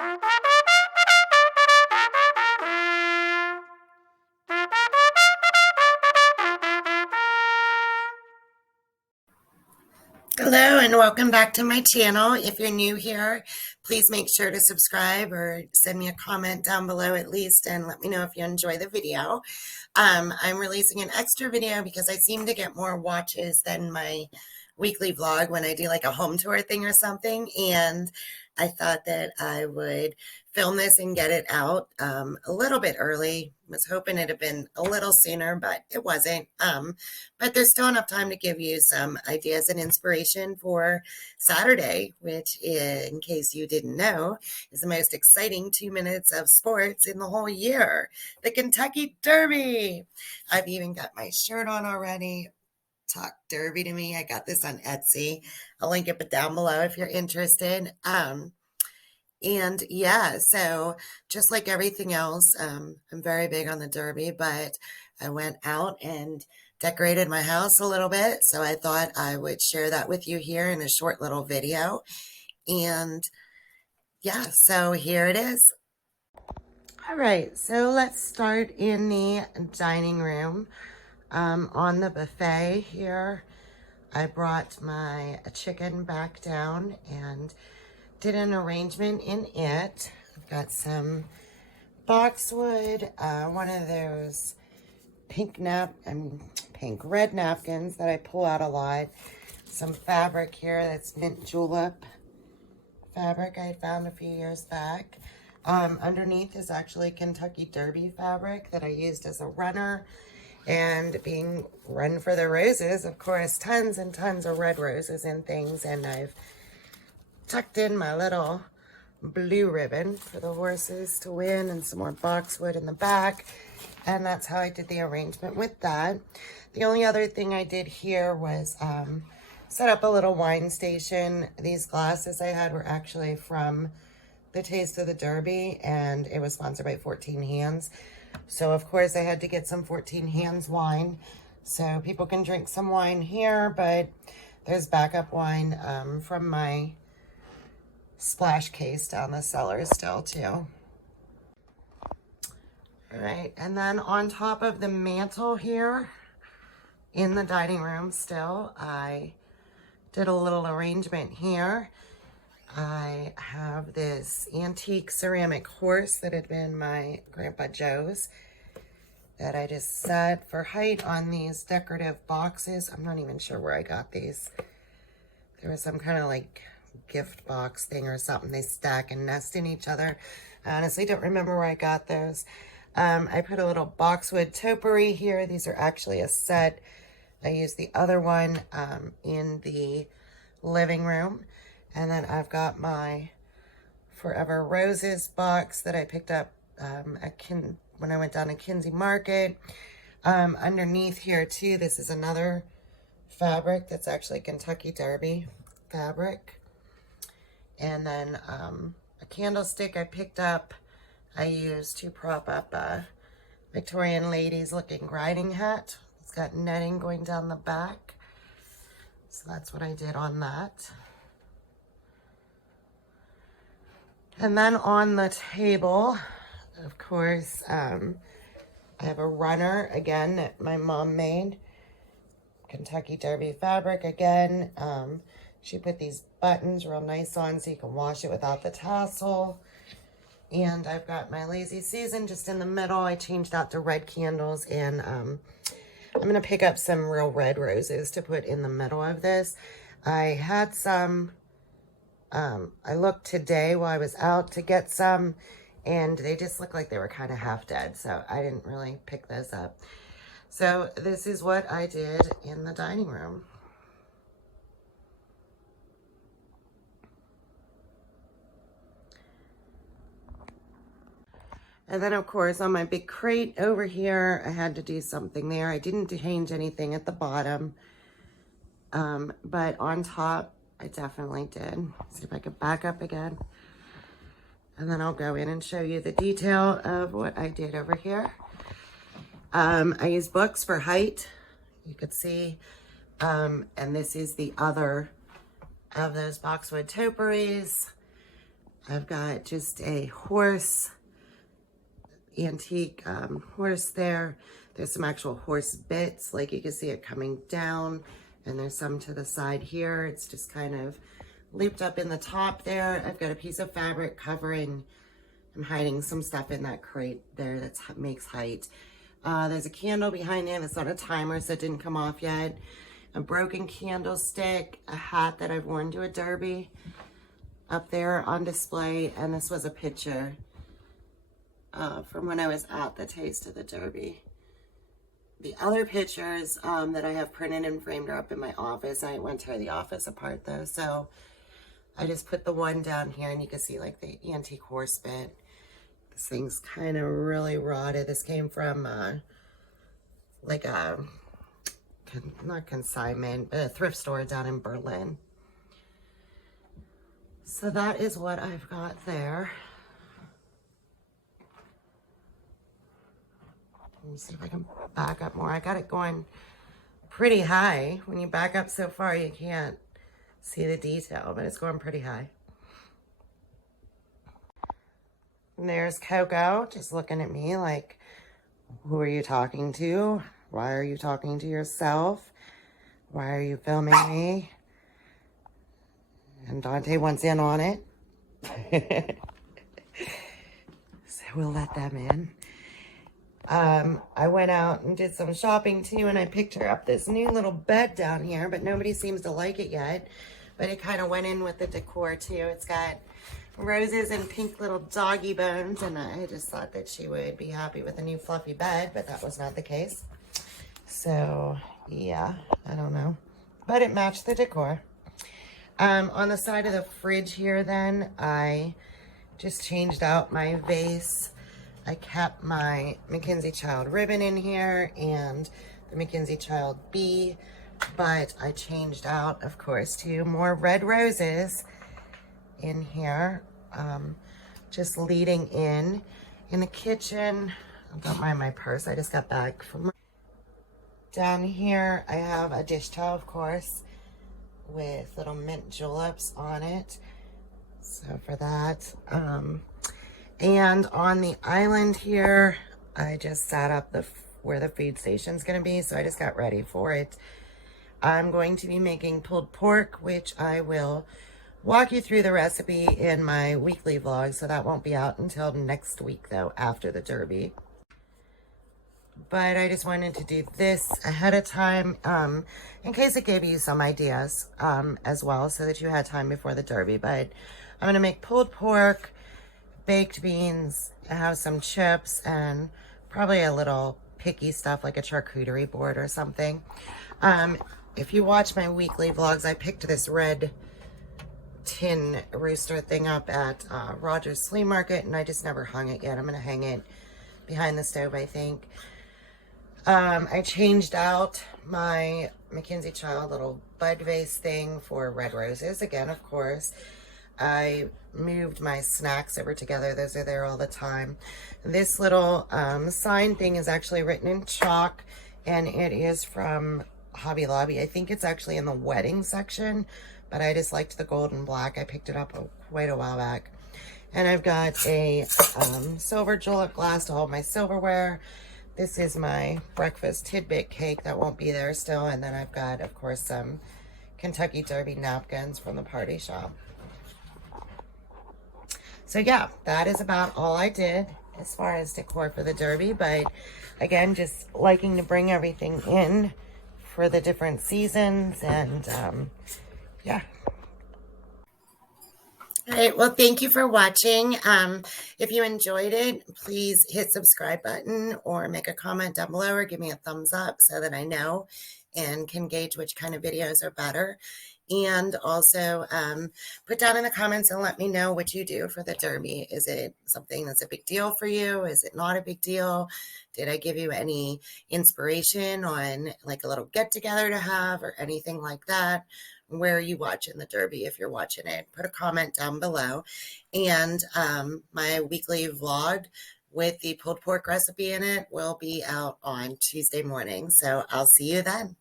Hello and welcome back to my channel. If you're new here, please make sure to subscribe or send me a comment down below at least and let me know if you enjoy the video. I'm releasing an extra video because I seem to get more watches than my weekly vlog when I do like a home tour thing or something, and I thought that I would film this and get it out a little bit early. Was hoping it'd have been a little sooner, but it wasn't. But there's still enough time to give you some ideas and inspiration for Saturday, which, in case you didn't know, is the most exciting 2 minutes of sports in the whole year, the Kentucky Derby. I've even got my shirt on already. Talk Derby to me. I got this on Etsy. I'll link it down below if you're interested. And yeah, so just like everything else, I'm very big on the Derby, but I went out and decorated my house a little bit. So I thought I would share that with you here in a short little video. And yeah, so here it is. All right, so let's start in the dining room. On the buffet here, I brought my chicken back down and did an arrangement in it. I've got some boxwood, one of those red napkins that I pull out a lot. Some fabric here that's mint julep fabric I found a few years back. Underneath is actually Kentucky Derby fabric that I used as a runner. And being Run for the Roses, of course, tons and tons of red roses and things. And I've tucked in my little blue ribbon for the horses to win and some more boxwood in the back. And that's how I did the arrangement with that. The only other thing I did here was set up a little wine station. These glasses I had were actually from the Taste of the Derby, and it was sponsored by 14 Hands. So, of course, I had to get some 14 Hands wine. So people can drink some wine here, but there's backup wine from my splash case down the cellar still, too. All right, and then on top of the mantle here in the dining room still, I did a little arrangement here. I have this antique ceramic horse that had been my Grandpa Joe's that I just set for height on these decorative boxes. I'm not even sure where I got these. There was some kind of like gift box thing or something. They stack and nest in each other. I honestly don't remember where I got those. I put a little boxwood topiary here. These are actually a set. I used the other one in the living room. And then I've got my Forever Roses box that I picked up when I went down to Kinsey Market. Underneath here too, this is another fabric that's actually Kentucky Derby fabric. And then a candlestick I picked up, I used to prop up a Victorian ladies looking riding hat. It's got netting going down the back. So that's what I did on that. And then on the table, of course, I have a runner, again, that my mom made. Kentucky Derby fabric, again. She put these buttons real nice on so you can wash it without the tassel. And I've got my Lazy Susan just in the middle. I changed out the red candles, and I'm going to pick up some real red roses to put in the middle of this. I had some... I looked today while I was out to get some, and they just looked like they were kind of half dead, so I didn't really pick those up. So this is what I did in the dining room. And then, of course, on my big crate over here, I had to do something there. I didn't change anything at the bottom, but on top, I definitely did. See if I can back up again. And then I'll go in and show you the detail of what I did over here. I used books for height. You could see. And this is the other of those boxwood topiaries. I've got just a horse, antique horse there. There's some actual horse bits, like you can see it coming down, and there's some to the side here. It's just kind of looped up in the top there. I've got a piece of fabric covering. I'm hiding some stuff in that crate there that makes height. There's a candle behind there that's on a timer, so it didn't come off yet. A broken candlestick, a hat that I've worn to a derby up there on display, and this was a picture from when I was at the Taste of the Derby. The other pictures that I have printed and framed are up in my office. I went to tear the office apart though, so I just put the one down here, and you can see like the antique horse bit. This thing's kind of really rotted. This came from like a, not consignment, but a thrift store down in Berlin. So that is what I've got there. Let me see if I can back up more. I got it going pretty high. When you back up so far, you can't see the detail, but it's going pretty high. And there's Coco just looking at me like, who are you talking to? Why are you talking to yourself? Why are you filming me? And Dante wants in on it. So we'll let them in. I went out and did some shopping too, and I picked her up this new little bed down here, but nobody seems to like it yet. But it kind of went in with the decor too. It's got roses and pink little doggy bones, and I just thought that she would be happy with a new fluffy bed, but that was not the case. So yeah, I don't know, but it matched the decor. On the side of the fridge here then, I just changed out my vase. I kept my Mackenzie Child ribbon in here and the Mackenzie Child bee, but I changed out, of course, to more red roses in here, just leading in the kitchen. Don't mind my purse, I just got back from down here. I have a dish towel, of course, with little mint juleps on it, so for that. And on the island here, I just set up where the feed station's gonna be, so I just got ready for it. I'm going to be making pulled pork, which I will walk you through the recipe in my weekly vlog, so that won't be out until next week though, after the Derby. But I just wanted to do this ahead of time in case it gave you some ideas as well, so that you had time before the Derby. But I'm gonna make pulled pork, baked beans, I have some chips, and probably a little picky stuff like a charcuterie board or something. If you watch my weekly vlogs, I picked this red tin rooster thing up at Rogers Flea Market, and I just never hung it yet. I'm gonna hang it behind the stove, I think. I changed out my Mackenzie Child little bud vase thing for red roses again, of course. I moved my snacks over together. Those are there all the time. This little sign thing is actually written in chalk, and it is from Hobby Lobby. I think it's actually in the wedding section, but I just liked the gold and black. I picked it up quite a while back. And I've got a silver julep glass to hold my silverware. This is my breakfast tidbit cake that won't be there still. And then I've got, of course, some Kentucky Derby napkins from the party shop. So yeah, that is about all I did as far as decor for the Derby. But again, just liking to bring everything in for the different seasons. And yeah. All right, well, thank you for watching. If you enjoyed it, please hit subscribe button or make a comment down below or give me a thumbs up so that I know and can gauge which kind of videos are better. And also put down in the comments and let me know what you do for the Derby. Is it something that's a big deal for you? Is it not a big deal? Did I give you any inspiration on like a little get together to have or anything like that? Where are you watching the Derby? If you're watching it, put a comment down below. And my weekly vlog with the pulled pork recipe in it will be out on Tuesday morning. So I'll see you then.